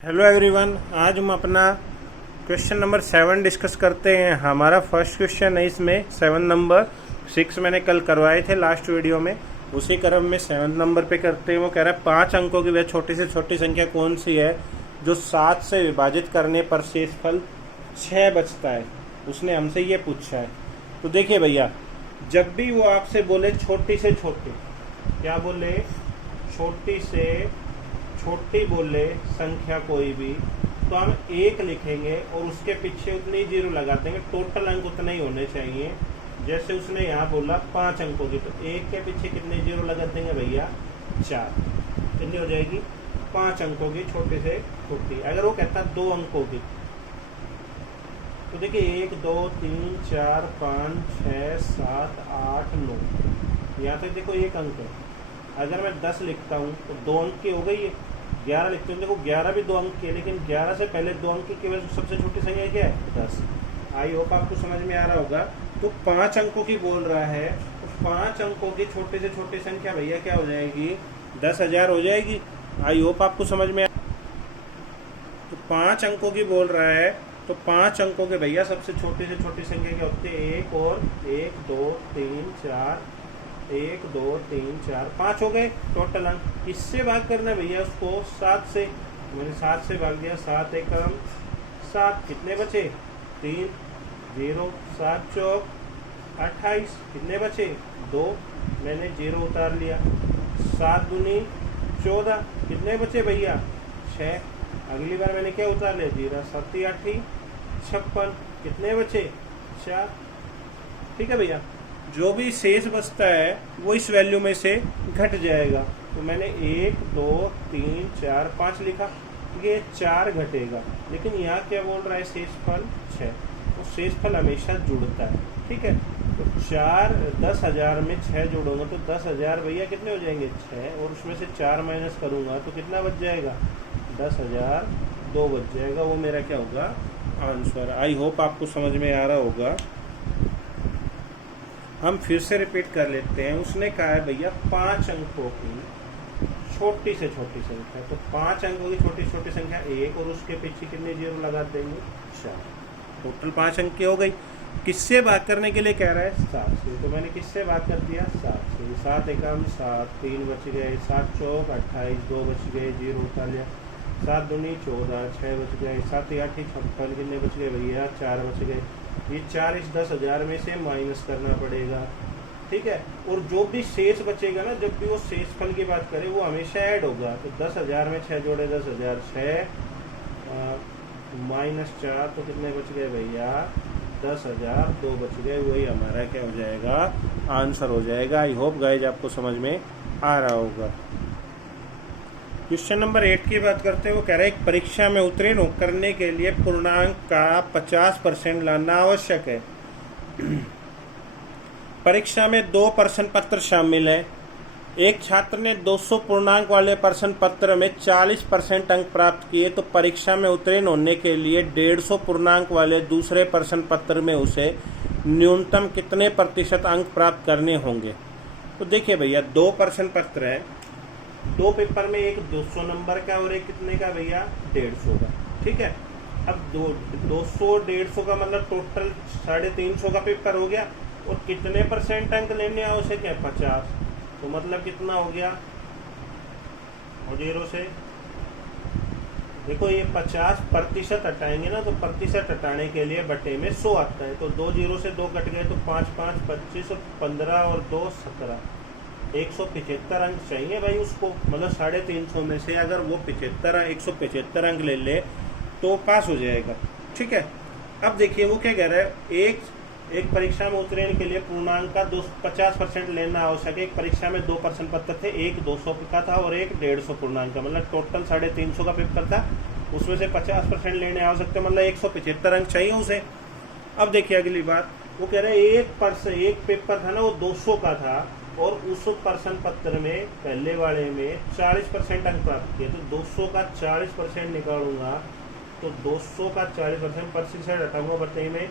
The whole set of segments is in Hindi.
हेलो एवरीवन, आज हम अपना क्वेश्चन नंबर 7 डिस्कस करते हैं। हमारा फर्स्ट क्वेश्चन है, इसमें 7 नंबर 6 मैंने कल करवाए थे लास्ट वीडियो में, उसी क्रम में 7 नंबर पे करते हैं। वो कह रहा है 5 अंकों की वह छोटी से छोटी संख्या कौन सी है जो 7 से विभाजित करने पर शेषफल 6 बचता है। उसने हमसे ये पूछा है। तो देखिए भैया, जब भी वो आपसे बोले छोटी से छोटी, क्या बोले, छोटी से छोटी बोले संख्या कोई भी, तो हम 1 लिखेंगे और उसके पीछे उतनी जीरो लगा देंगे। टोटल अंक उतने ही होने चाहिए। जैसे उसने यहाँ बोला 5 अंकों की, तो 1 के पीछे कितने जीरो लगा देंगे भैया? 4। कितनी हो जाएगी? 5 अंकों की छोटी से छोटी। अगर वो कहता 2 अंकों की, तो देखिए 1 2 3 4 5 6 7 8 9, यहाँ तक देखो 1 अंक है। अगर मैं 10 लिखता हूँ तो 2 अंक की हो गई है। 11 लिखते हैं, देखो 11 भी 2 अंक की है, लेकिन 11 से पहले 2 अंक की केवल सबसे छोटी संख्या क्या है? 10। आई होप आपको समझ में आ रहा होगा। तो 5 अंकों की बोल रहा है, तो 5 अंकों की छोटी से छोटी संख्या भैया क्या हो जाएगी? 10,000 हो जाएगी। आई होप आपको समझ में तो 5 अंकों की बोल रहा है, तो 5 अंकों के भैया सबसे छोटी से छोटी संख्या क्या होती है? 1 और 1 2 3 4, 1 2 3 4 5 हो गए टोटल अंक। इससे भाग करना है भैया उसको 7 से। मैंने 7 से भाग दिया, 7 एकम 7, कितने बचे? 3 0 7 चौक 28, कितने बचे? 2, मैंने 0 उतार लिया। 7 दूनी 14, कितने बचे भैया? 6। अगली बार मैंने क्या उतार लिया? 0 7 8 56, कितने बचे? 4। ठीक है भैया, जो भी शेष बचता है वो इस वैल्यू में से घट जाएगा। तो मैंने 1 2 3 4 5 लिखा, ये 4 घटेगा। लेकिन यहाँ क्या बोल रहा है? शेषफल 6। तो शेषफल हमेशा जुड़ता है, ठीक है। तो 4 10,000 में 6 जोड़ूंगा तो 10,000 भैया कितने हो जाएंगे? 6, और उसमें से 4 माइनस करूंगा तो कितना बच जाएगा? 10,002 बच जाएगा। वो मेरा क्या होगा? आंसर। आई होप आपको समझ में आ रहा होगा। हम फिर से रिपीट कर लेते हैं। उसने कहा है भैया 5 अंकों की छोटी से छोटी संख्या, तो 5 अंकों की छोटी से छोटी संख्या 1, और उसके पीछे कितने जीरो लगा देंगे? 4। टोटल 5 अंक की हो गई। किससे भाग करने के लिए कह रहा है? 7 से। तो मैंने किससे भाग कर दिया? 7 से। 7 एकम 7, 3 बच गए, 7 चौक 28, 2 बच गए, 0 उतार लिया। 7 दूनी 14, 6 बच गए, 7 8 56, कितने बच गए भैया? 4 बच गए। ये 4 इस 10,000 में से माइनस करना पड़ेगा, ठीक है। और जो भी शेष बचेगा ना, जब भी वो शेषफल की बात करें, वो हमेशा ऐड होगा। तो 10,000 में 6 जोड़े 10,000, 6 माइनस 4, तो कितने बच गए भैया? 10,002 बच गए। वही हमारा क्या हो जाएगा? आंसर हो जाएगा। आई होप गाइज आपको समझ में आ रहा होगा। क्वेश्चन नंबर 8 की बात करते हैं। वो कह रहा है एक परीक्षा में उत्तीर्ण करने के लिए पूर्णांक का 50% लाना आवश्यक है। परीक्षा में 2 प्रश्न पत्र शामिल है। एक छात्र ने 200 पूर्णांक वाले प्रश्न पत्र में 40% अंक प्राप्त किए, तो परीक्षा में उत्तीर्ण होने के लिए 150 पूर्णांक वाले दूसरे प्रश्न पत्र में उसे न्यूनतम कितने प्रतिशत अंक प्राप्त करने होंगे? तो देखिए भैया, 2 प्रश्न पत्र है, 2 पेपर में, एक 200 नंबर का और एक कितने का भैया? 150 का, ठीक है। अब 200 150 का मतलब टोटल 350 का पेपर हो गया। और कितने परसेंट अंक लेने आवश्यक है? 50। तो मतलब कितना हो गया? और 0 से देखो, ये 50% हटाएंगे ना, तो प्रतिशत हटाने के लिए बटे में 100 आता है। तो 2 0 से 2 कट गए, तो 5 5 25 और 15 और 2 17, 175 अंक चाहिए भाई उसको। मतलब 350 में से अगर वो 175 अंक ले ले तो पास हो जाएगा, ठीक है। अब देखिए वो क्या कह रहा है, एक परीक्षा में उत्तीर्ण के लिए पूर्णांक का 50% लेना आवश्यक है। एक परीक्षा में 2 प्रश्न पत्र थे, एक 200 का था और एक 150 पूर्णांक का, मतलब टोटल 350 का पेपर था। उसमें से 50% लेने आवश्यक थे, मतलब 175 अंक चाहिए उसे। अब देखिए अगली बात, वो कह रहे हैं एक पेपर था ना, वो 200 का था, और उस प्रश्न पत्र में पहले वाले में 40% अंक प्राप्त किए। तो 200 का 40% निकालूंगा, तो 200 का 40% प्रतिशत हटाऊंगा, बटे में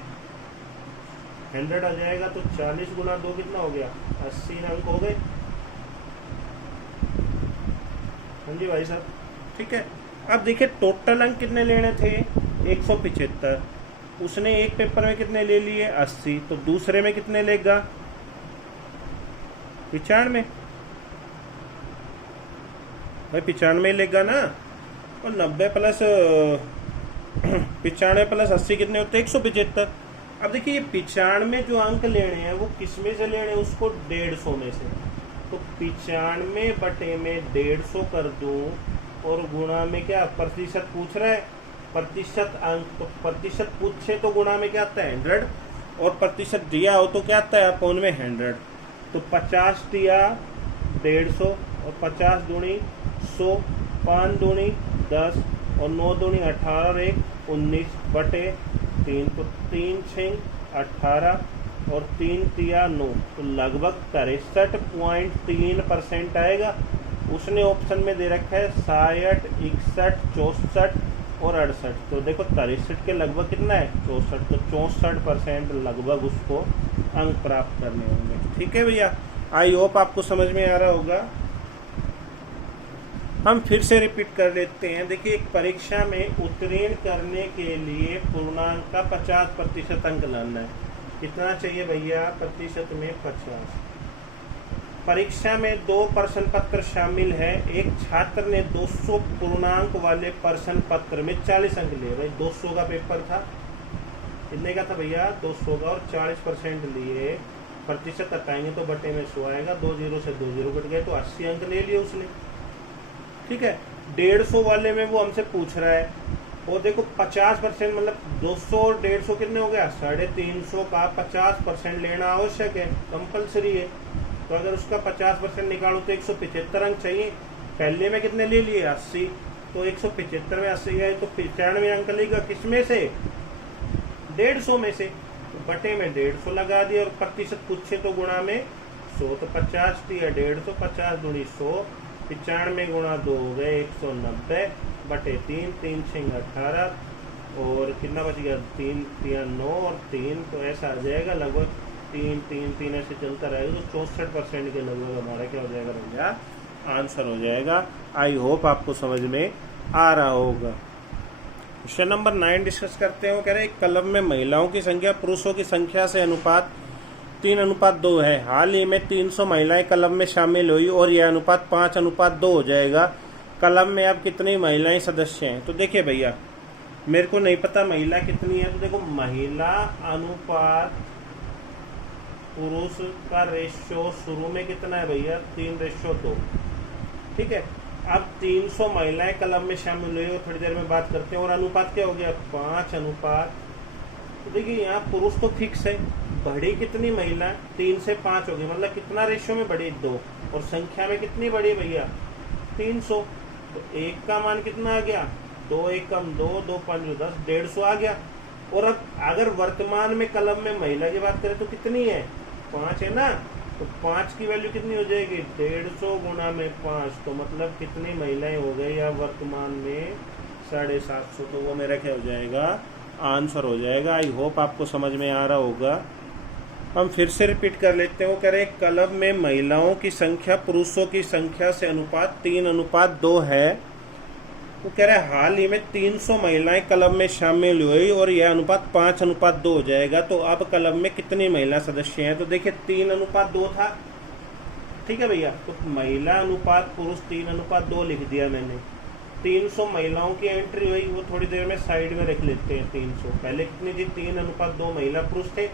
100 आ जाएगा। तो 40 गुना 2 कितना हो गया? 80 अंक हो गए। हाँ जी भाई साहब, ठीक है। अब देखिए टोटल अंक कितने लेने थे 175, उसने एक पेपर में कितने ले लिए 80, तो दूसरे में कितने लेगा 95, भाई 95 लेगा ना। और 90 प्लस 95 प्लस 80 कितने होते हैं 175। अब देखिए ये 95 जो अंक लेने हैं वो किस में से लेने हैं, उसको 150 में से, तो 95 बटे में 150 कर दूं और गुणा में क्या प्रतिशत पूछ रहा है, प्रतिशत अंक, तो प्रतिशत पूछे तो गुणा में क्या आता है 100, और प्रतिशत दिया हो तो क्या आता है अपॉन में 100। तो 50 दिया 150 और 50 दूनी 100, 5 दूनी 10 और 9 दूनी 18 और 1 19 बटे 3, तो 3 6 18 और 3 तिया 9, तो लगभग 63.3% आएगा। उसने ऑप्शन में दे रखा है 60, 61, 64 और 68, तो देखो 63 के लगभग कितना है 64, तो 64% लगभग उसको अंक प्राप्त करने होंगे। ठीक है भैया, आई होप आपको समझ में आ रहा होगा। हम फिर से रिपीट कर लेते हैं। देखिए एक परीक्षा में उत्तीर्ण करने के लिए पूर्णांक का 50% अंक लाना है। कितना चाहिए भैया प्रतिशत में 50। परीक्षा में 2 प्रश्न पत्र शामिल है। एक छात्र ने 200 पूर्णांक वाले प्रश्न पत्र में 40 अंक लिए। भाई 200 का पेपर था, कितने का था भैया 200 का, और 40% लिए, प्रतिशत हटाएंगे तो बटे में 100 आएगा, 2 0 से 2 0 कट गए, तो 80 अंक ले लिए उसने। ठीक है, 150 वाले में वो हमसे पूछ रहा है, और देखो 50% मतलब 200 और 150 कितने हो गया 350 का 50% लेना आवश्यक है, कंपलसरी है। तो अगर उसका 50% निकालो तो 175 अंक चाहिए। पहले में कितने ले लिए 80, तो 175 में 80 गए, तो 95 अंक लेगा किस में से 150 में से, तो बटे में 150 लगा दिया, और प्रतिशत पूछे तो गुणा में 100, तो 50 दिया 150, 50 दूनी 100, 95 गुणा 2 हो गए 190 बटे 3, 3 6 18 और कितना बच गया 3 3 9 और 3, तो ऐसा आ जाएगा लगभग 3 3 3 ऐसे चलता रहेगा, तो 64% के लगभग हमारा क्या हो जाएगा भैया आंसर हो जाएगा। आई होप आपको समझ में आ रहा होगा। क्वेश्चन नंबर 9 डिस्कस करते हैं। कह रहे एक क्लब में महिलाओं की संख्या पुरुषों की संख्या से अनुपात 3:2 है। हाल ही में 300 महिलाएं क्लब में शामिल हुई और यह अनुपात 5:2 हो जाएगा। क्लब में अब कितनी महिलाएं सदस्य हैं? तो देखिए भैया मेरे को नहीं पता महिला कितनी है, तो देखो महिला अनुपात पुरुष का रेशियो शुरू में कितना है भैया 3:2। ठीक है, अब 300 महिलाएं क्लब में शामिल हुई और थोड़ी देर में बात करते हैं, और अनुपात क्या हो गया 5:। तो देखिए यहाँ पुरुष तो फिक्स है, बढ़ी कितनी महिला 3 से 5 हो गई, मतलब कितना रेशियो में बढ़ी 2, और संख्या में कितनी बढ़ी भैया 300, तो 1 का मान कितना आ गया 2 1 कम 2 2 5 10 150 आ गया। और अब अगर वर्तमान में क्लब में महिला की बात करें तो कितनी है 5 है ना, तो 5 की वैल्यू कितनी हो जाएगी 150 गुणा में 5, तो मतलब कितनी महिलाएं हो गई अब वर्तमान में 750, तो वो मेरा क्या हो जाएगा आंसर हो जाएगा। आई होप आपको समझ में आ रहा होगा। हम फिर से रिपीट कर लेते हैं। वो कह रहे हैं क्लब में महिलाओं की संख्या पुरुषों की संख्या से अनुपात 3:2 है। वो कह रहे हैं हाल ही में 300 महिलाएं क्लब में शामिल हुई और यह अनुपात 5:2 हो जाएगा। तो अब क्लब में कितनी महिला सदस्य हैं? तो देखिए 3:2 था, ठीक है भैया, तो महिला अनुपात पुरुष 3:2 लिख दिया मैंने। 300 महिलाओं की एंट्री हुई, वो थोड़ी देर में साइड में रख लेते हैं 300। पहले कितनी थी 3:2 महिला पुरुष थे,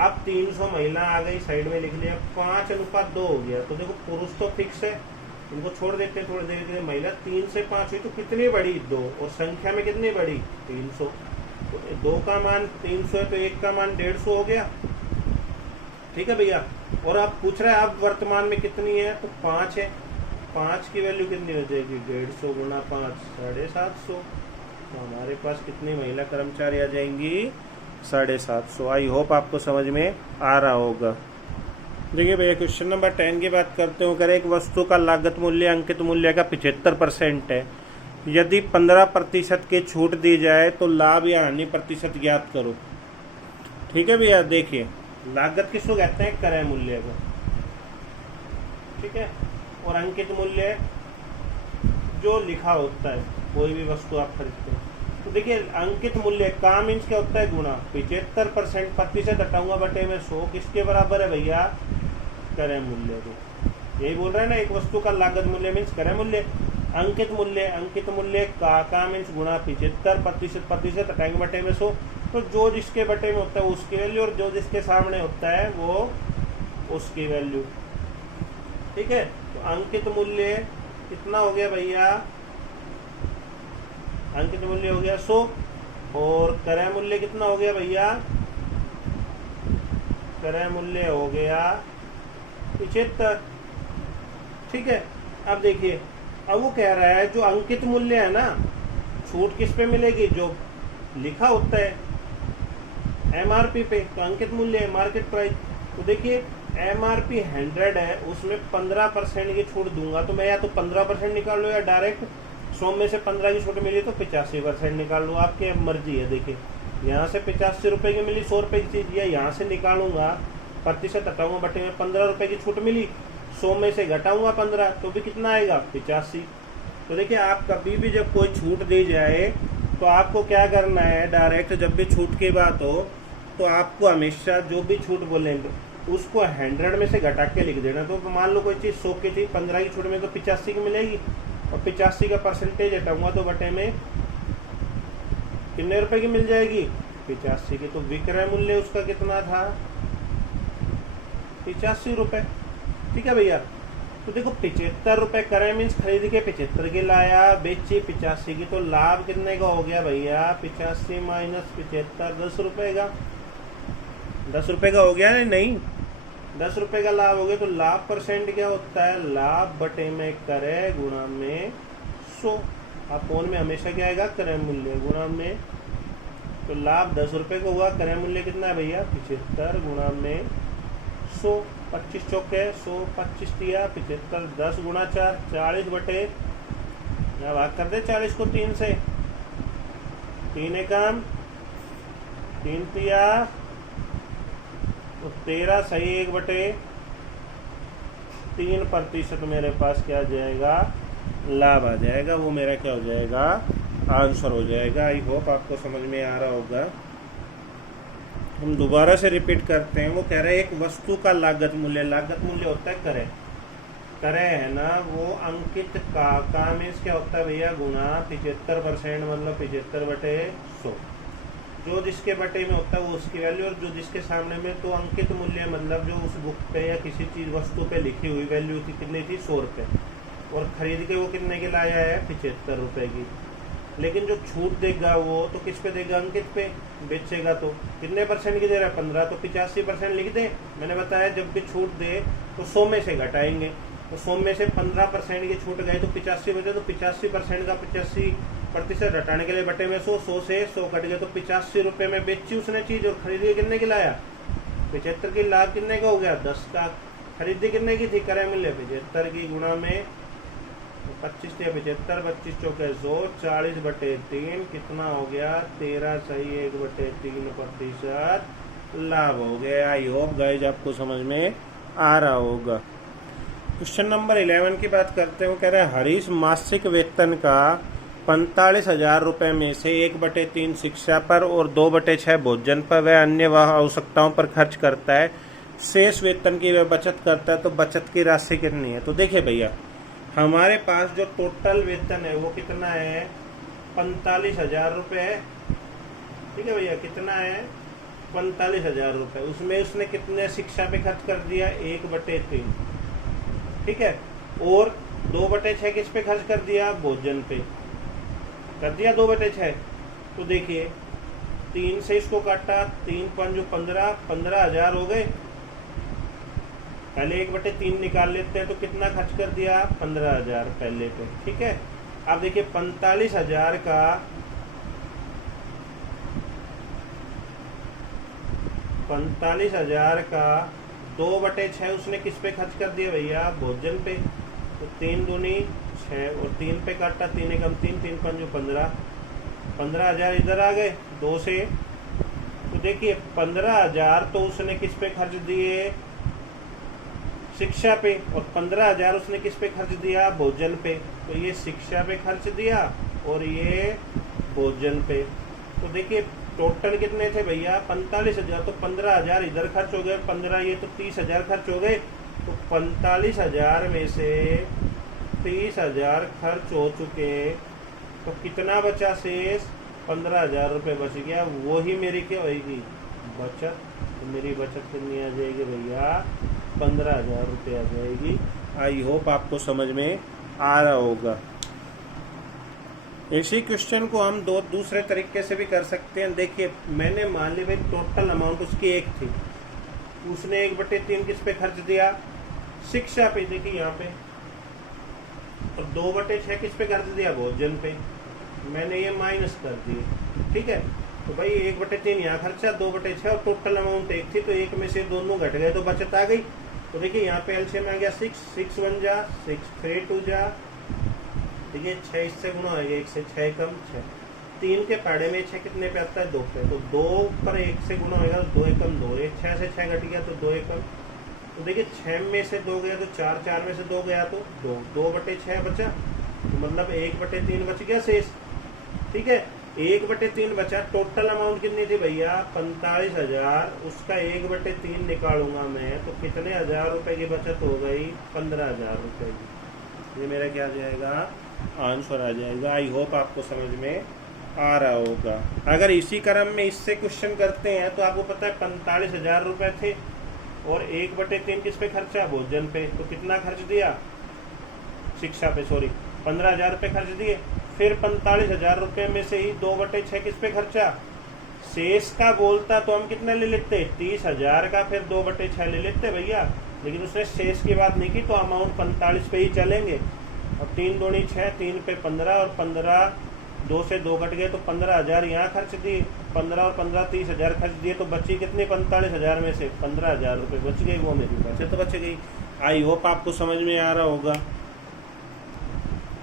अब 300 महिला आ गई साइड में लिख लिया, 5:2 हो गया। तो देखो पुरुष तो फिक्स है, इनको छोड़ देते हैं थोड़ी देर के लिए। महिला 3 से 5 हुई तो कितनी बढ़ी 2, और संख्या में कितनी बढ़ी 300, तो 2 का मान 300 है तो 1 का मान 150 हो गया। ठीक है भैया, और अब पूछ रहा है अब वर्तमान में कितनी है, तो 5 है, 5 की वैल्यू कितनी हो जाएगी 150 गुणा 5 750, तो हमारे पास कितनी महिला कर्मचारी आ जाएंगी 750। आई होप आपको समझ में आ रहा होगा। देखिए भैया क्वेश्चन नंबर 10 की बात करते हो। करें एक वस्तु का लागत मूल्य अंकित मूल्य का 75% है। यदि 15% की छूट दी जाए तो लाभ या हानि प्रतिशत ज्ञात करो। ठीक है भैया, देखिए लागत किसको कहते हैं क्रय मूल्य को, ठीक है, और अंकित मूल्य जो लिखा होता है कोई भी वस्तु आप खरीदते हैं। तो देखिए अंकित मूल्य का मीन्स क्या होता है, गुणा 75% प्रतिशत हटाऊंगा बटे में 100 किसके बराबर है भैया, क्रय मूल्य के। यही बोल रहे हैं ना, एक वस्तु का लागत मूल्य मीन्स क्रय मूल्य। अंकित मूल्य का मीन्स गुणा 75% प्रतिशत हटाएंगे बटे में 100। तो जो जिसके बटे में होता है उसकी वैल्यू, और जो जिसके सामने होता है वो उसकी वैल्यू। ठीक है, तो अंकित मूल्य कितना हो गया भैया, अंकित मूल्य हो गया 100, और क्रय मूल्य कितना हो गया भैया, क्रय मूल्य हो गया 75। ठीक है, अब देखिए, अब वो कह रहा है जो अंकित मूल्य है ना, छूट किस पे मिलेगी, जो लिखा होता है एमआरपी पे, तो अंकित मूल्य है मार्केट प्राइस। तो देखिए एमआरपी 100 है, उसमें 15% की छूट दूंगा, तो मैं या तो 15% निकाल लूँ या डायरेक्ट 100 में से 15 की छूट मिली तो 85% निकाल लूँ, आपकी मर्जी है। देखिए यहाँ से 85 रुपए की मिली, 100 रुपए की चीज, या यहाँ से निकालूंगा प्रतिशत हटाऊंगा बटे में 15 रुपए की छूट मिली, 100 में से घटाऊंगा 15 तो भी कितना आएगा, 85। तो देखिए आप कभी भी जब कोई छूट दी जाए तो आपको क्या करना है, डायरेक्ट जब भी छूट की बात हो तो आपको हमेशा जो भी छूट बोलेंगे उसको 100 में से घटा के लिख देना। तो मान लो कोई चीज़ 100 की थी, 15 की छूट में तो 85 की मिलेगी, और 85 का परसेंटेज हटाऊंगा तो बटे में कितने रुपए की मिल जाएगी, 85 की। तो विक्रय मूल्य उसका कितना था, 85 रुपए। ठीक है भैया, तो देखो 75 रुपए क्रय मीन्स खरीद के 75 के लाया, बेची 85 की, तो लाभ कितने का हो गया भैया, 85 माइनस 75, 10 रुपए का, 10 रुपए का हो गया नहीं, 10 रुपए का लाभ हो गया। तो लाभ परसेंट क्या होता है, लाभ बटे में क्रय गुणा में 100। आप फोन में हमेशा क्या आएगा, क्रय मूल्य गुणा में, तो लाभ 10 रुपए का हुआ, क्रय मूल्य कितना है भैया, 75 गुणा में 100, 25 चौके 100, 25 दिया 75, 10 गुणा 4, 40 बटे, यहाँ भाग कर दे 40 को 3 से, 3 एकम 3 तिया, तो 13 सही 1 बटे 3% मेरे पास क्या आ जाएगा, लाभ आ जाएगा। वो मेरा क्या हो जाएगा, आंसर हो जाएगा। आई होप आपको समझ में आ रहा होगा। हम दोबारा से रिपीट करते हैं। वो कह रहे हैं एक वस्तु का लागत मूल्य होता है क्रय, क्रय है ना, वो अंकित का मीन्स क्या होता है भैया, गुना 75% मतलब 75 बटे 100। जो जिसके बटे में होता है वो उसकी वैल्यू, और जो जिसके सामने में, तो अंकित मूल्य मतलब जो उस बुक पे या किसी चीज वस्तु पे लिखी हुई वैल्यू थी, कितनी थी, 100 रुपये, और खरीद के वो कितने की लाया है, 75 रुपए की। लेकिन जो छूट देगा वो तो किस पे देगा, अंकित पे। बेचेगा तो कितने परसेंट की दे रहा है, 15, तो 85% लिख दे। मैंने बताया जब भी छूट दे तो 100 में से घटाएंगे, तो 100 में से 15% की छूट गए तो 85 बचे, तो 85% का 85% हटाने के लिए बटे में 100, 100 से 100 कट गए, तो 85 रुपए में बेची उसने चीज, और खरीदी कितने की लाया, 75 की। लाभ कितने का हो गया, 10 का। खरीदी कितने की थी, क्रय मूल्य 75 की, गुणा में 25 या 75, 25 चौके 100, 40 बटे 3 कितना हो गया, 13 सही 1 बटे 3% लाभ हो गया। आई होप गाइज आपको समझ में आ रहा होगा। क्वेश्चन नंबर 11 की बात करते हैं। कह रहे हैं हरीश मासिक वेतन का 45,000 रुपये में से 1/3 शिक्षा पर और 2/6 भोजन पर व अन्य आवश्यकताओं पर खर्च करता है। शेष वेतन की वह बचत करता है, तो बचत की राशि कितनी है। तो देखिए भैया, हमारे पास जो टोटल वेतन है वो कितना है, 45,000 रुपये है। ठीक है भैया, कितना है, 45,000 रुपये। उसमें उसने कितने शिक्षा पे खर्च कर दिया, 1/3। ठीक है, और 2/6 किस पे खर्च कर दिया, भोजन पे कर दिया 2/6। तो देखिए 3 से इसको काटा, 3 5 15, 15,000 हो गए। पहले 1/3 निकाल लेते हैं, तो कितना खर्च कर दिया, 15,000 पहले पे। ठीक है, अब देखिए 45,000 का 2/6 उसने किस पे खर्च कर दिया भैया, भोजन पे। तो 3 दूनी 6, और 3 पे काटा, 3 एकम 3, 3 5 15, 15,000 इधर आ गए 2 से। तो देखिए 15,000 तो उसने किस पे खर्च दिए, शिक्षा पे, और 15,000 उसने किस पे खर्च दिया, भोजन पे। तो ये शिक्षा पे खर्च दिया और ये भोजन पे। तो देखिए टोटल कितने थे भैया 45,000, तो 15,000 इधर खर्च हो गए, 15 ये तो 30,000 खर्च हो गए। तो 45,000 में से 30,000 खर्च हो चुके, तो कितना बचा शेष? 15,000 रुपये बच गया। वही मेरी क्या होगी? बचत। तो मेरी बचत कितनी आ जाएगी भैया? 15,000 रुपये आ जाएगी। आई होप आपको समझ में आ रहा होगा। इसी क्वेश्चन को हम दूसरे तरीके से भी कर सकते हैं। देखिए मैंने मान ली भाई टोटल अमाउंट उसकी 1 थी, उसने 1/3 किस पे खर्च दिया? शिक्षा पे। देखिए यहाँ पे तो 2/6 किस पे खर्च दिया? भोजन पे। मैंने ये माइनस कर दिए, ठीक है। तो भाई 1/3 यहाँ खर्चा, 2/6 और टोटल अमाउंट 1 थी, तो 1 में से दोनों घट गए तो बचत आ गई। तो देखिए यहाँ पे एलसीएम आ गया 6 1 जा 6 3 2 जा, देखिए 6 इससे गुणा हो गया, 1 से 6 कम 6, 3 के पहाड़े में 6 कितने पे आता है? 2 पे। तो 2 पर 1 से गुणा होगा तो 2 एकम 2, 6 से 6 घट गया तो 2 एकम। तो देखिए 6 में से 2 गया तो 4, 4 में से 2 गया तो 2, 2/6 बचा, तो मतलब 1/3 बच गया शेष, ठीक है। 1/3 बचा। टोटल अमाउंट कितनी थी भैया? 45,000, उसका 1/3 निकालूंगा मैं तो कितने हजार रुपए की बचत हो गई? 15,000 रुपए की। ये मेरा क्या आ जाएगा? आंसर आ जाएगा। आई होप आपको समझ में आ रहा होगा। अगर इसी क्रम में इससे क्वेश्चन करते हैं तो आपको पता है 45,000 रुपए थे और 1/3 किस पे खर्चा? भोजन पे। तो कितना खर्च दिया? शिक्षा पे, सॉरी 15,000 रुपये खर्च दिए। फिर 45,000 रुपये में से ही 2/6 किस पे खर्चा? शेष का बोलता तो हम कितना ले लेते? 30,000 का, फिर 2/6 ले लेते भैया, लेकिन उसने शेष की बात नहीं की तो अमाउंट 45 पे ही चलेंगे। अब 3 दूनी 6, 3 पे 15 और 15 2 से 2 घट गए तो 15,000 यहाँ खर्च दिए, 15 और 15 30,000 खर्च दिए, तो बची कितनी? 45,000 में से 15,000 रुपये बच गई, वो मेरी बचत तो बच गई। आई होप आपको समझ में आ रहा होगा।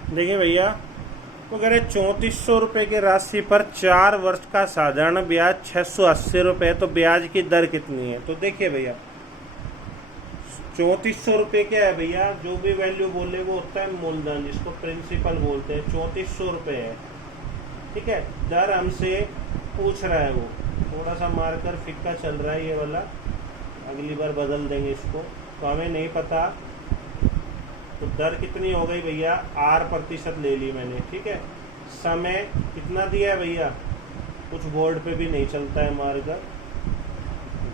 देखिए भैया वो कह रहे 3400 रुपये की राशि पर 4 वर्ष का साधारण ब्याज 680 रुपये, तो ब्याज की दर कितनी है? तो देखिए भैया 3400 रुपये क्या है भैया? जो भी वैल्यू बोले वो होता है मूलधन, जिसको प्रिंसिपल बोलते हैं। 3400 रुपये है, ठीक है। दर हमसे पूछ रहा है, वो थोड़ा सा मार्कर फिक्का चल रहा है ये वाला, अगली बार बदल देंगे इसको, तो हमें नहीं पता। तो दर कितनी हो गई भैया? R% ले ली मैंने, ठीक है। समय कितना दिया है भैया? कुछ बोर्ड पे भी नहीं चलता है मार्कर,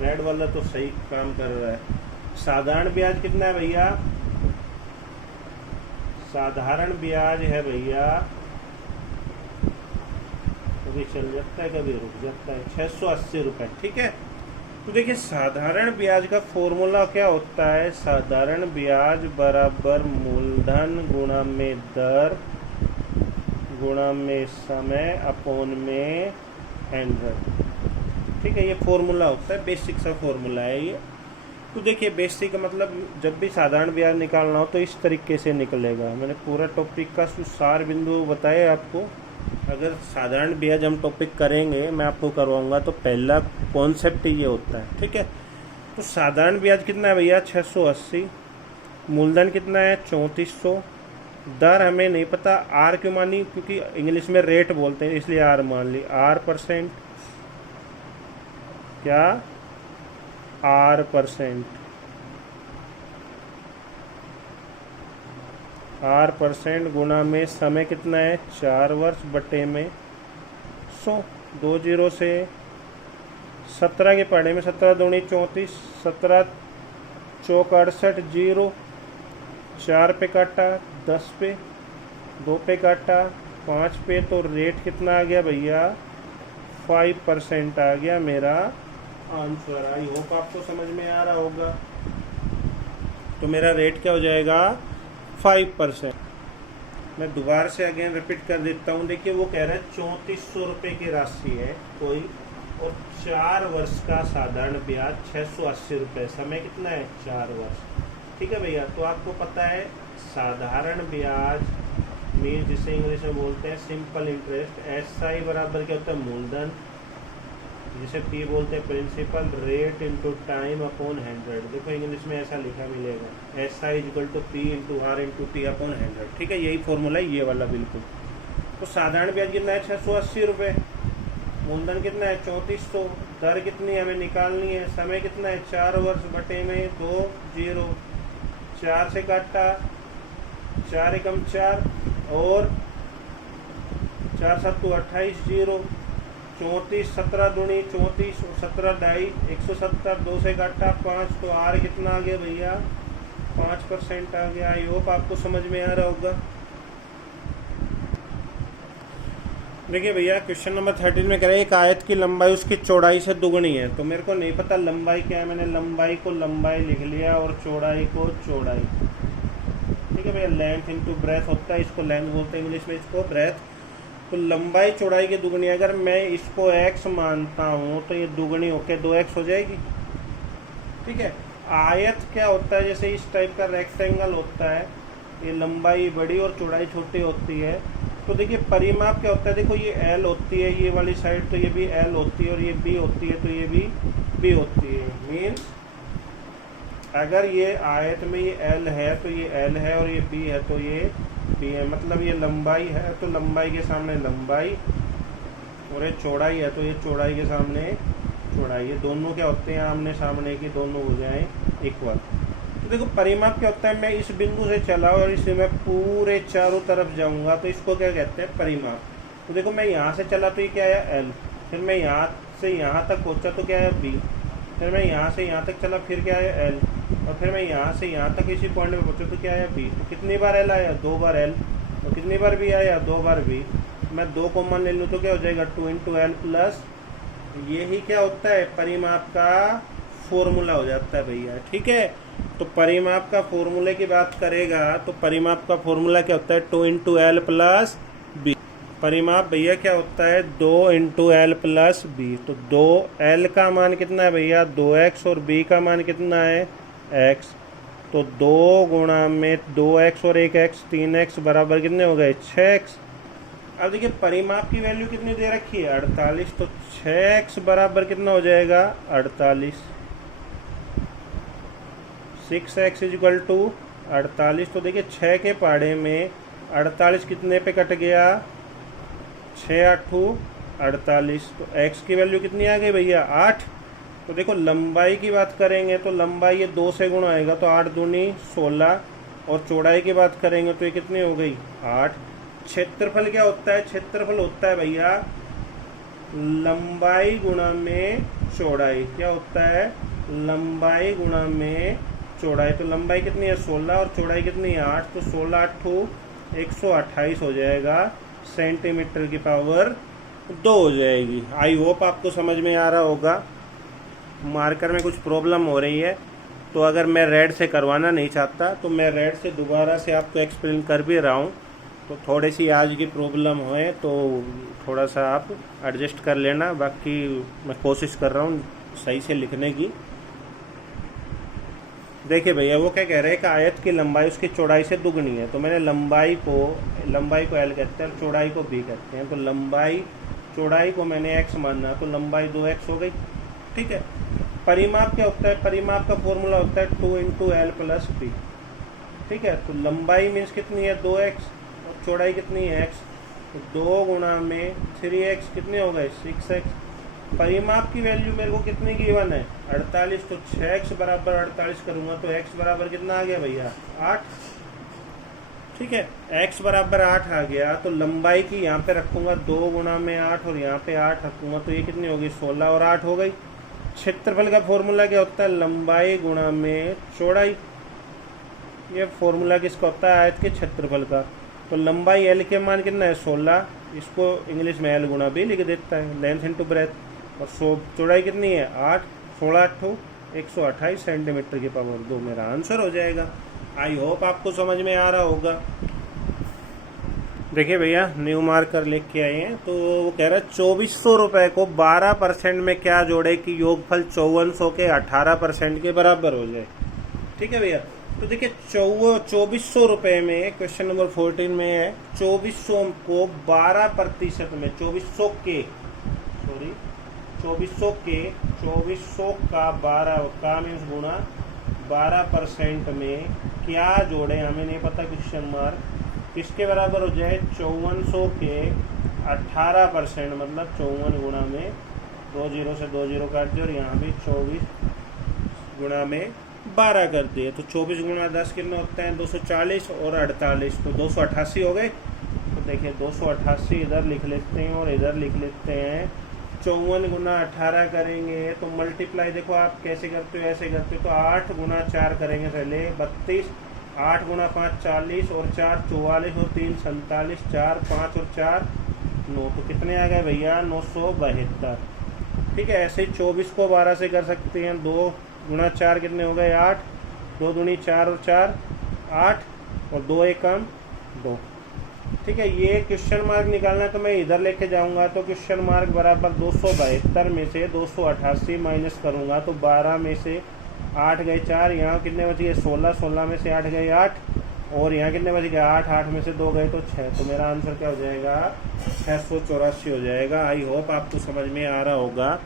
रेड वाला तो सही काम कर रहा है। साधारण ब्याज कितना है भैया? साधारण ब्याज है भैया, कभी चल जाता है कभी रुक जाता है, 680 रुपये, ठीक है। तो देखिए साधारण ब्याज का फॉर्मूला क्या होता है? साधारण ब्याज बराबर मूलधन गुणा में दर गुणा में समय अपॉन में 100, ठीक है। ये फॉर्मूला होता है, बेसिक सा फॉर्मूला है ये। तो देखिए बेसिक मतलब जब भी साधारण ब्याज निकालना हो तो इस तरीके से निकलेगा। मैंने पूरा टॉपिक का सार बिंदु बताए आपको। अगर साधारण ब्याज हम टॉपिक करेंगे, मैं आपको करवाऊंगा, तो पहला कॉन्सेप्ट ये होता है, ठीक है। तो साधारण ब्याज कितना है भैया? 680। मूलधन कितना है? 3400। दर हमें नहीं पता, आर क्यों मानी? क्योंकि इंग्लिश में रेट बोलते हैं इसलिए आर मान ली। R%, क्या? R%, R% गुणा में समय कितना है? 4 वर्ष बटे में 100, 2 जीरो से 17 के पढ़े में 17 दूनी 34, 17 चौक 68, 0 4 पे काटा, 10 पे, 2 पे काटा, 5 पे, तो रेट कितना आ गया भैया? 5% आ गया मेरा आंसर। आई होप आपको समझ में आ रहा होगा। तो मेरा रेट क्या हो जाएगा? 5%। मैं दोबारा से अगेन रिपीट कर देता हूँ। देखिए वो कह रहा है 3400 रुपये की राशि है कोई, और 4 वर्ष का साधारण ब्याज 680 रुपये, समय कितना है? 4 वर्ष, ठीक है भैया। तो आपको पता है साधारण ब्याज मीन जिसे इंग्लिश में बोलते हैं सिंपल इंटरेस्ट, SI बराबर क्या होता है? मूलधन, जिसे P बोलते हैं principal, rate into time upon 100। देखो इंग्लिश में ऐसा लिखा मिलेगा, SI = P × R × T upon 100, ठीक है। यही फॉर्मूला है ये वाला बिल्कुल। तो साधारण ब्याज कितना है 680 रुपये, मूलधन कितना है 3400, दर कितनी है हमें निकालनी है, समय कितना है 4 वर्ष बटे में 2 0, 4 से काटा 4 एकम 4 और 4 7 28 0, 34 17 दूनी 34 और 17 ढाई 170, 2 से काटा 5, तो आर कितना आ गया भैया 5% आ गया। आई होप आपको समझ में आ रहा होगा। देखिए भैया क्वेश्चन नंबर 13 में कह रहे हैं एक आयत की लंबाई उसकी चौड़ाई से दुगनी है। तो मेरे को नहीं पता लंबाई क्या है, मैंने लंबाई को लंबाई लिख लिया और चौड़ाई को चौड़ाई। ठीक है भैया, लेंथ इनटू ब्रेथ होता है, इसको लेंथ बोलते हैं इंग्लिश में, इसको ब्रेथ। तो लंबाई चौड़ाई की दुगनी, अगर मैं इसको x मानता हूँ तो ये दुगनी होके 2x हो जाएगी। ठीक है, आयत क्या होता है, जैसे इस टाइप का रेक्टेंगल होता है, ये लंबाई बड़ी और चौड़ाई छोटी होती है। तो देखिए परिमाप क्या होता है, देखो ये L होती है ये वाली साइड, तो ये भी L होती है, और ये B होती है तो ये भी B होती है। मीन्स अगर ये आयत में ये L है तो ये L है, और ये B है तो ये B है। मतलब ये लंबाई है तो लंबाई के सामने लंबाई, और ये चौड़ाई है तो ये चौड़ाई के सामने चौड़ाई। ये दोनों क्या होते हैं आमने सामने की, दोनों हो जाए इक्वल। तो देखो परिमाप क्या होता है, मैं इस बिंदु से चला और इसे मैं पूरे चारों तरफ जाऊंगा तो इसको क्या कहते हैं परिमाप। तो देखो मैं यहाँ से चला तो ये क्या है L, फिर मैं यहाँ से यहाँ तक पहुँचा तो क्या है B, फिर मैं यहाँ से यहाँ तक चला फिर क्या है L, और फिर मैं यहाँ से यहाँ तक इसी पॉइंट में पहुँचा तो क्या है B। तो कितनी बार L आया 2 बार L, और कितनी बार B आया 2 बार B। मैं 2 कॉमन ले लूँ तो क्या हो जाएगा 2 × L प्लस, यही क्या होता है परिमाप का फॉर्मूला हो जाता है भैया। ठीक है, तो परिमाप का फॉर्मूले की बात करेगा तो परिमाप का फॉर्मूला क्या होता है 2 × L प्लस B। परिमाप भैया क्या होता है 2 × L प्लस B। तो 2L का मान कितना है भैया 2x, और B का मान कितना है x। तो 2 गुणा में 2x और 1x 3x बराबर कितने हो गए 6x। अब देखिए परिमाप की वैल्यू कितनी दे रखी है 48, तो 6x बराबर कितना हो जाएगा 48। 6x equal to 48। तो देखिए 6 के पहाड़े में 48 कितने पे कट गया 6 8 48। तो x की वैल्यू कितनी आ गई भैया 8। तो देखो लंबाई की बात करेंगे तो लंबाई ये 2 से गुणा आएगा तो 8 दूनी 16, और चौड़ाई की बात करेंगे तो ये कितनी हो गई 8। क्षेत्रफल क्या होता है, क्षेत्रफल होता है भैया लंबाई गुणा में चौड़ाई। क्या होता है लंबाई गुणा में चौड़ाई। तो लंबाई कितनी है 16 और चौड़ाई कितनी है 8, तो 16 8 128 हो जाएगा, सेंटीमीटर की पावर 2 हो जाएगी। आई होप आपको समझ में आ रहा होगा। मार्कर में कुछ प्रॉब्लम हो रही है, तो अगर मैं रेड से करवाना नहीं चाहता तो मैं रेड से दोबारा से आपको एक्सप्लेन कर भी रहा हूँ। तो थोड़ी सी आज की प्रॉब्लम है तो थोड़ा सा आप एडजस्ट कर लेना, बाकी मैं कोशिश कर रहा हूँ सही से लिखने की। देखिए भैया वो क्या कह रहे हैं कि आयत की लंबाई उसकी चौड़ाई से दुगनी है। तो मैंने लंबाई को L कहते हैं और चौड़ाई को B कहते हैं। तो लंबाई चौड़ाई को मैंने x मानना, तो लंबाई 2x हो गई। ठीक है, परिमाप क्या होता है, परिमाप का फॉर्मूला होता है 2 × L प्लस B। ठीक है, तो लंबाई मीन्स कितनी है 2x, और चौड़ाई कितनी है x, तो 2 गुणा में 3x कितने हो गए 6x। परिमाप की वैल्यू मेरे को कितनी गिवन है 48, तो 6x बराबर 48 करूंगा तो x बराबर कितना आ गया भैया 8। ठीक है, x बराबर 8 आ गया। तो लंबाई की यहाँ पे रखूंगा 2 गुणा में 8, और यहाँ पे 8 रखूंगा तो ये कितनी होगी 16 और 8 हो गई। क्षेत्रफल का फॉर्मूला क्या होता है लंबाई गुणा में चौड़ाई। ये फॉर्मूला किसका होता है आयत के क्षेत्रफल का। तो लंबाई L के मान कितना है 16, इसको इंग्लिश में L गुणा B लिख देता है, लेंथ इनटू ब्रेथ। और चौड़ाई कितनी है 8, 16 8 128 सेंटीमीटर की पावर 2 मेरा आंसर हो जाएगा। आई होप आपको समझ में आ रहा होगा। देखिए भैया न्यू मार्कर लिख के आए हैं। तो वो कह रहा है 2400 रुपये को 12% में क्या जोड़े कि योगफल 5400 के 18% के बराबर हो जाए। ठीक है भैया, तो देखिए 2400 रुपये में क्वेश्चन नंबर 14 में है 2400 को 12% में 2400 का 12 का मीन्स गुणा 12% में क्या जोड़े हमें नहीं पता क्वेश्चन मार्क। किसके बराबर हो जाए, 5400 के 18%, मतलब 54 गुणा में 2 जीरो से 2 जीरो काट दिए और यहाँ भी 24 गुणा में 12 कर दिए। तो 24 गुणा 10 कितने होते हैं, 240 और 48, तो 288 हो गए। तो देखिए 288 इधर लिख लेते हैं और इधर लिख लेते हैं। 54 गुना 18 करेंगे तो मल्टीप्लाई देखो आप कैसे करते हो, ऐसे करते हो। तो 8 गुना 4 करेंगे पहले 32, 8 गुना 5 40 और 4 44 और 3 47, 4 5 और 4 9, तो कितने आ गए भैया, 972। ठीक है, ऐसे ही 24 को 12 से कर सकते हैं। 2 गुना 4 कितने हो गए, 8, 2 दूनी 4 और 4 8 और 2 एक कम 2। ठीक है, ये क्वेश्चन मार्क निकालना है तो मैं इधर लेके जाऊंगा, तो क्वेश्चन मार्क बराबर 272 में से 288 माइनस करूंगा तो 12 में से 8 गए 4, यहाँ कितने बच गए 16, 16 में से 8 गए 8 और यहाँ कितने बच गए 8, 8 में से 2 गए तो 6। तो मेरा आंसर क्या हो जाएगा, 684 हो जाएगा। आई होप आपको समझ में आ रहा होगा।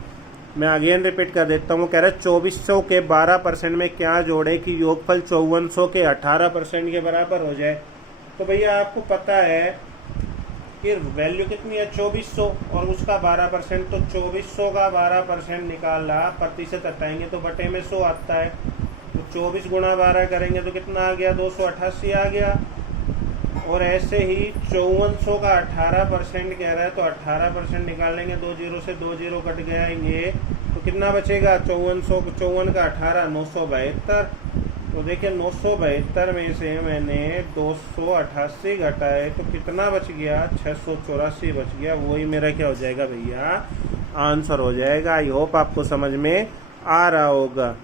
मैं अगेन रिपीट कर देता हूँ। कह रहा है 2400 के 12% में क्या जोड़े कि योगफल 5400 के 18% के बराबर हो जाए। तो भैया आपको पता है कि वैल्यू कितनी है 2400 और उसका 12%, तो 2400 का 12% निकाला, प्रतिशत हटाएंगे तो बटे में 100 आता है। तो 24 गुणा 12 करेंगे तो कितना आ गया, 288 आ गया। और ऐसे ही 5400 का 18% कह रहा है तो 18% निकालेंगे, 2 जीरो से 2 जीरो कट जाएंगे तो कितना बचेगा, 54 का 18 972। तो देखिए 972 में से मैंने 288 घटाए तो कितना बच गया, 684 बच गया। वही मेरा क्या हो जाएगा भैया, आंसर हो जाएगा। आई होप आपको समझ में आ रहा होगा।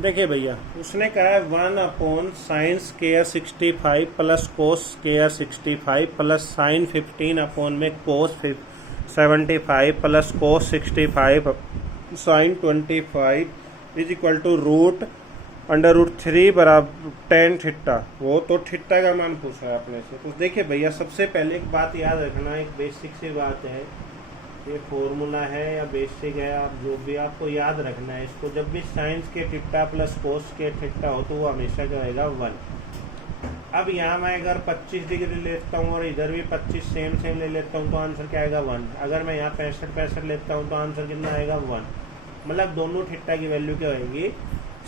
देखिए भैया उसने कहा है 1/sin square 65 plus cos square 65 plus sine 15 upon में cos 75 plus cos 65 sine 25 is equal to root √3 बराबर 10 थीटा। वो तो थीटा का मान पूछा है अपने से। तो देखिए भैया सबसे पहले एक बात याद रखना, एक बेसिक सी बात है, ये फॉर्मूला है या बेसिक है, आप जो भी आपको याद रखना है इसको। जब भी साइंस के थीटा प्लस कोस के थीटा हो तो वो हमेशा क्या होगा, 1। अब यहाँ मैं अगर 25 डिग्री लेता हूँ और इधर भी 25 सेम ले लेता हूँ तो आंसर क्या आएगा, 1। अगर मैं यहाँ 65 लेता हूँ तो आंसर कितना आएगा, 1। मतलब दोनों थीटा की वैल्यू क्या होगी,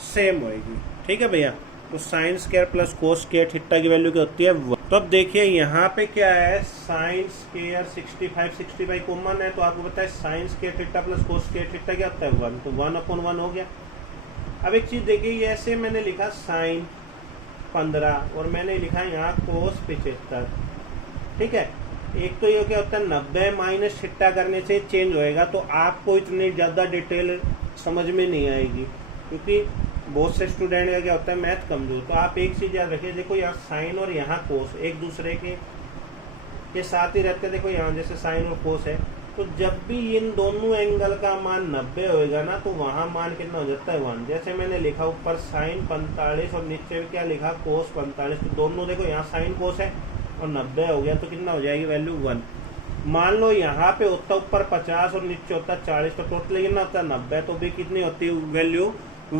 सेम होएगी। ठीक है भैया, तो sine square plus cos square theta की वैल्यू क्या होती है, 1। तो अब देखिए यहाँ पे क्या है, साइन स्क्वायर 65 कॉमन है तो आपको पता है sine square theta plus cos square theta क्या होता है, 1। तो 1/1 हो गया। अब एक चीज देखिए, ऐसे मैंने लिखा साइन 15 और मैंने लिखा यहाँ कोस 75। ठीक है, एक तो ये क्या होता है 90 माइनस थीटा करने से चेंज होएगा, तो आपको इतनी ज्यादा डिटेल समझ में नहीं आएगी क्योंकि बहुत से स्टूडेंट का क्या होता है मैथ कमजोर। तो आप एक चीज याद रखिए, देखो यहाँ साइन और यहाँ कोस एक दूसरे के साथ ही रहते हैं। देखो यहाँ जैसे साइन और कोस है, तो जब भी इन दोनों एंगल का मान 90 होएगा ना तो वहां मान कितना हो जाता है, 1। जैसे मैंने लिखा ऊपर साइन 45 और नीचे क्या लिखा कोस 45, तो दोनों देखो यहाँ साइन कोस है और 90 हो गया तो कितना हो जाएगी वैल्यू, 1। मान लो यहाँ पे होता ऊपर 50 और नीचे होता 40, तो टोटल कितना होता है 90, तो भी कितनी होती है वैल्यू,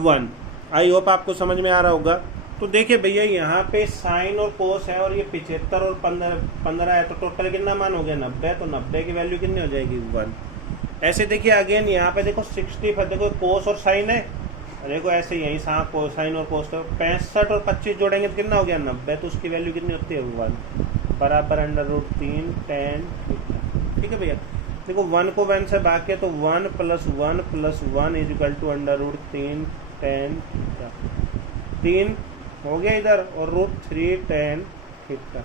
1। आई होप आपको समझ में आ रहा होगा। तो देखिए भैया यहाँ पे साइन और कोस है और ये 75 और 15 है, तो टोटल कितना मान हो गया, 90। तो 90 की वैल्यू कितनी हो जाएगी, 1। ऐसे देखिए अगेन यहाँ पे देखो 65, देखो कोस और साइन है, देखो ऐसे यही साइन और कोस, तो 65 और 25 जोड़ेंगे तो कितना हो गया, 90। तो उसकी वैल्यू कितनी होती है, 1 बराबर √3 10। ठीक है भैया, देखो 1 को 1 से भाग के तो 1 + 1 + 1 इज इक्वल टू √3 10 थीटा। 3 हो गया इधर और √3 10 थीटा।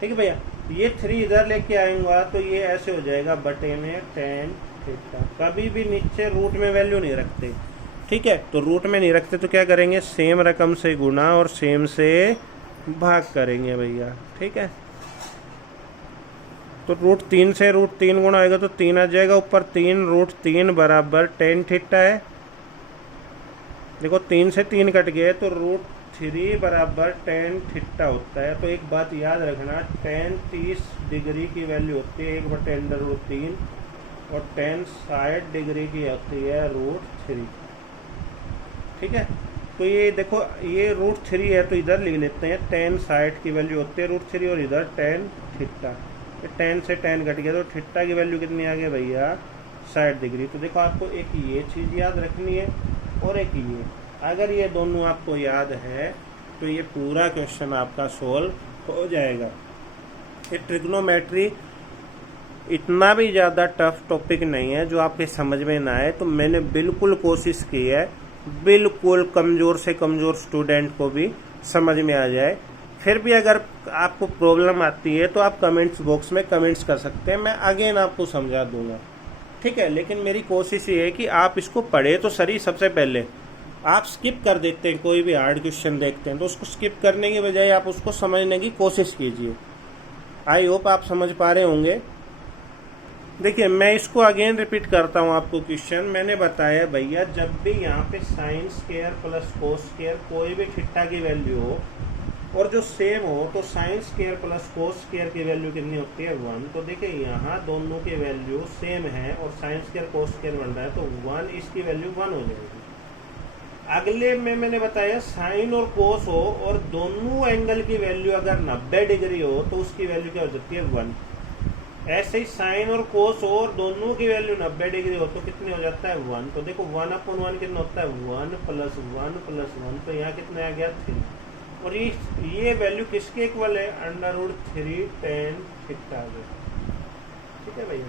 ठीक है भैया, ये 3 इधर लेके आएंगे तो ये ऐसे हो जाएगा बटे में 10 थीटा। कभी भी नीचे रूट में वैल्यू नहीं रखते। ठीक है, तो रूट में नहीं रखते तो क्या करेंगे, सेम रकम से गुना और सेम से भाग करेंगे भैया। ठीक है, तो √3 से √3 गुना आएगा तो 3 आ जाएगा ऊपर, 3 √3 बराबर 10 थीटा है। देखो 3 से 3 कट गए तो √3 बराबर 10 थीटा होता है। तो एक बात याद रखना, 10 30 डिग्री की वैल्यू होती है 1/√3 और 10 60 डिग्री की होती है √3। ठीक है, तो ये देखो ये √3 है, तो इधर लिख लेते हैं tan साइड की वैल्यू होती है √3 और इधर tan थीटा। tan से tan घट गया तो थीटा की वैल्यू कितनी आ गई भैया 60 डिग्री। तो देखो आपको एक ये चीज़ याद रखनी है और एक ये, अगर ये दोनों आपको याद है तो ये पूरा क्वेश्चन आपका सोल्व हो जाएगा। ये ट्रिग्नोमेट्री इतना भी ज़्यादा टफ टॉपिक नहीं है जो आपके समझ में ना आए, तो मैंने बिल्कुल कोशिश की है बिल्कुल कमज़ोर से कमज़ोर स्टूडेंट को भी समझ में आ जाए। फिर भी अगर आपको प्रॉब्लम आती है तो आप कमेंट्स बॉक्स में कमेंट्स कर सकते हैं, मैं अगेन आपको समझा दूंगा, ठीक है। लेकिन मेरी कोशिश ये है कि आप इसको पढ़े तो सही। सबसे पहले आप स्किप कर देते हैं, कोई भी हार्ड क्वेश्चन देखते हैं तो उसको स्किप करने की बजाय आप उसको समझने की कोशिश कीजिए। आई होप आप समझ पा रहे होंगे। देखिए मैं इसको अगेन रिपीट करता हूँ आपको क्वेश्चन। मैंने बताया भैया जब भी यहाँ पे sine square plus cos square कोई भी थीटा की वैल्यू हो और जो सेम हो तो sine square plus cos square की वैल्यू कितनी होती है 1। तो देखिए यहाँ दोनों की वैल्यू सेम है और साइन स्क्वायर कोस स्क्वायर बन रहा है तो 1, इसकी वैल्यू 1 हो जाएगी। अगले में मैंने बताया साइन और कोस हो और दोनों एंगल की वैल्यू अगर 90 डिग्री हो तो उसकी वैल्यू क्या हो जाती है 1। ऐसे ही साइन और कोस हो और दोनों की वैल्यू 90 डिग्री हो तो कितने हो जाता है 1। तो देखो 1/1 कितना होता है 1 + 1 + 1, तो यहाँ कितना आ गया 3। और ये वैल्यू किसके इक्वल है √3 tan थीटा। ठीक है भैया।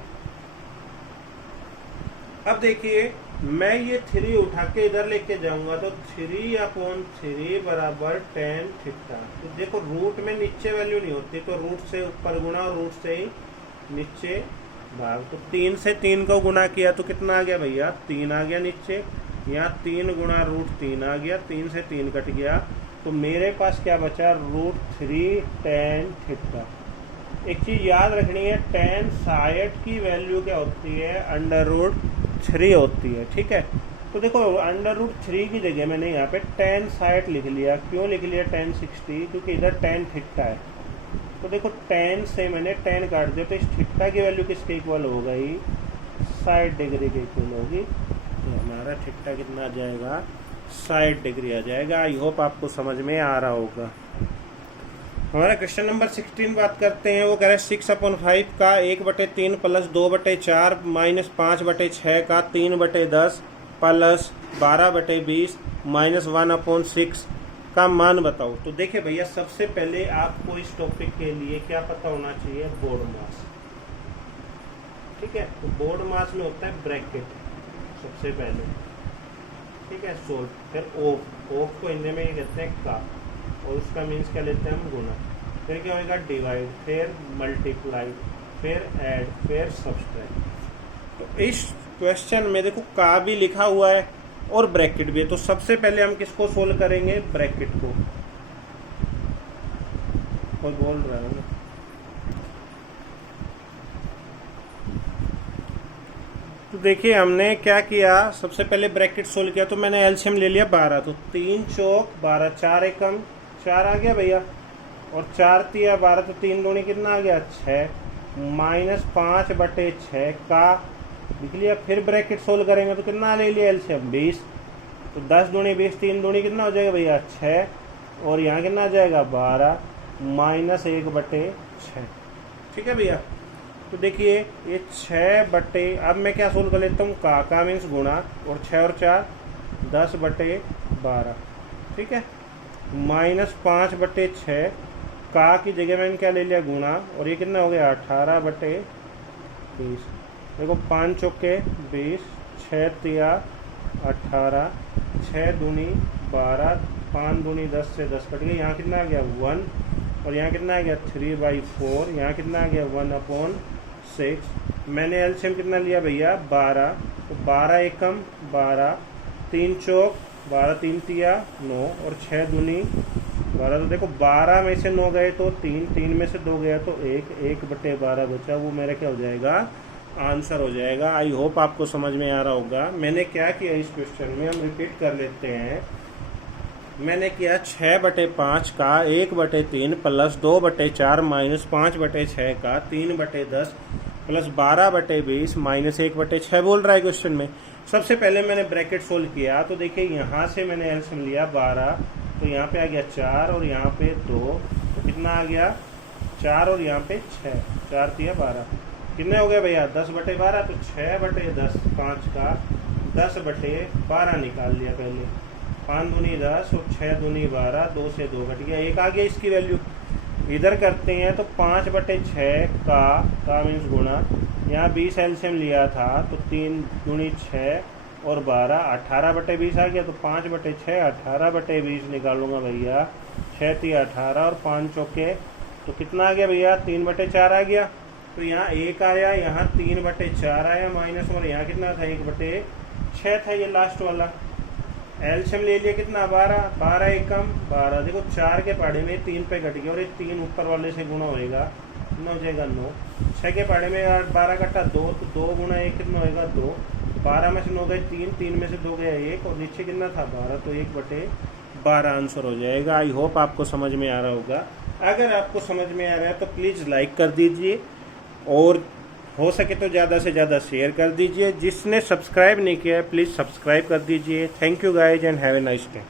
अब देखिए मैं ये 3 उठा के इधर लेके जाऊंगा तो 3/3 बराबर tan थीटा। तो देखो रूट में नीचे वैल्यू नहीं होती तो रूट से ऊपर गुणा और रूट से ही नीचे भाग। तो 3 से 3 को गुणा किया तो कितना आ गया भैया 3 आ गया नीचे। यहाँ 3 गुणा √3 आ गया, 3 से 3 कट गया तो मेरे पास क्या बचा √3 tan थीटा। एक चीज याद रखनी है tan साइड की वैल्यू क्या होती है √3 होती है, ठीक है। तो देखो √3 की जगह मैंने यहाँ पे tan साइड लिख लिया। क्यों लिख लिया tan 60, क्योंकि इधर tan थीटा है। तो देखो tan से मैंने tan काट दिया तो इस थीटा की वैल्यू किसके इक्वल हो गई 60 डिग्री के इक्वल होगी। तो हमारा थीटा कितना आ जाएगा 60 डिग्री आ जाएगा। आई होप आपको समझ में आ रहा होगा। हमारा क्वेश्चन नंबर 16 बात करते हैं। वो कह रहे हैं 6/5 का 1/3 + 2/4 - 5/6 का 3/10 + 12/20 - 1/6 का मान बताओ। तो देखिए भैया सबसे पहले आपको इस टॉपिक के लिए क्या पता होना चाहिए बोर्ड मास, ठीक है। तो बोर्ड मास में होता है ब्रैकेट सबसे पहले, ठीक है। सोल्व, फिर ऑफ को हिंदी में ये कहते हैं का और उसका मीन्स क्या लेते हैं हम गुना। फिर क्या होगा डिवाइड, फिर मल्टीप्लाई, फिर ऐड, फिर सब्सट्रैक्ट। तो इस क्वेश्चन में देखो का भी लिखा हुआ है और ब्रैकेट भी है। तो सबसे पहले हम किसको सोल्व करेंगे ब्रैकेट को। कोई बोल रहा है ना। तो देखिए हमने क्या किया, सबसे पहले ब्रैकेट सोल्व किया तो मैंने एलसीएम ले लिया 12। तो 3 चौक 12, 4 एकम 4 आ गया भैया और 4 तिया 12, तो 3 दूनी कितना आ गया 6 - 5/6 का लिख लिया। फिर ब्रैकेट सोल्व करेंगे तो कितना ले लिया एलसीएम 20। तो 10 दूनी 20, 3 दूनी कितना हो जाएगा भैया 6 और यहाँ कितना आ जाएगा 12 - 1/6, ठीक है भैया। तो देखिए ये 6 अब मैं क्या सोल्व कर लेता हूँ का मीन्स गुणा और 6 और 4 10/12, ठीक है। -5/6 का की जगह मैंने क्या ले लिया गुणा और ये कितना हो गया 18/20। देखो 5 चौके 20, 6 तिया 18, 6 दूनी 12, 5 दूनी 10 से 10 कट गया। यहाँ कितना आ गया 1 और यहाँ कितना आ गया 3/4, यहाँ कितना आ गया 1/6। मैंने एलसीएम कितना लिया भैया 12। तो 12 एकम 12, 3 चौक 12, 3 तिया 9 और 6 दूनी 12। तो देखो 12 में से 9 गए तो 3, 3 में से 2 गया तो 1, 1/12 बचा, वो मेरा क्या हो जाएगा आंसर हो जाएगा। आई होप आपको समझ में आ रहा होगा। मैंने क्या किया इस क्वेश्चन में, हम रिपीट कर लेते हैं। मैंने किया 6/5 का 1/3 + 2/4 - 5/6 का 3/10 प्लस 12/20 माइनस 1/6 बोल रहा है क्वेश्चन में। सबसे पहले मैंने ब्रैकेट सोल्व किया तो देखिए यहाँ से मैंने एलसीएम लिया 12, तो यहाँ पे आ गया 4 और यहाँ पे 2, तो कितना आ गया 4 और यहाँ पे 6, 4 तिया 12, कितने हो गए भैया 10/12, तो 6/10 5 का 10/12 निकाल लिया पहले, 5 दूनी 10 और 6 दूनी 12, 2 से 2 घट गया, 1 आ गया इसकी वैल्यू। इधर करते हैं तो 5/6 का मीन्स गुणा, यहाँ 20 एलसीएम लिया था तो 3 दूनी 6 और 12, 18/20 आ गया, तो 5/6 18/20 निकालूंगा भैया, 6 तिया 18 और 5 चौके, तो कितना आ गया भैया 3/4 आ गया। तो यहाँ 1 आया, यहाँ 3/4 आया माइनस, और यहाँ कितना था 1/6 था ये लास्ट वाला। एलसीएम ले लिया कितना 12, 12 एकम 12, देखो 4 के पहाड़े में 3 पे घट गया और ये 3 ऊपर वाले से गुणा होएगा, कितना हो जाएगा 9, 6 के पहाड़े में 12 कट्टा 2, तो 2 गुणा 1 कितना होएगा 2, 12 में से 9 गए 3, 3 में से 2 गया 1, और नीचे कितना था 12, तो 1/12 आंसर हो जाएगा। आई होप आपको समझ में आ रहा होगा। अगर आपको समझ में आ रहा है तो प्लीज़ लाइक कर दीजिए और हो सके तो ज़्यादा से ज़्यादा शेयर कर दीजिए। जिसने सब्सक्राइब नहीं किया है प्लीज़ सब्सक्राइब कर दीजिए। Thank you guys and have a nice day.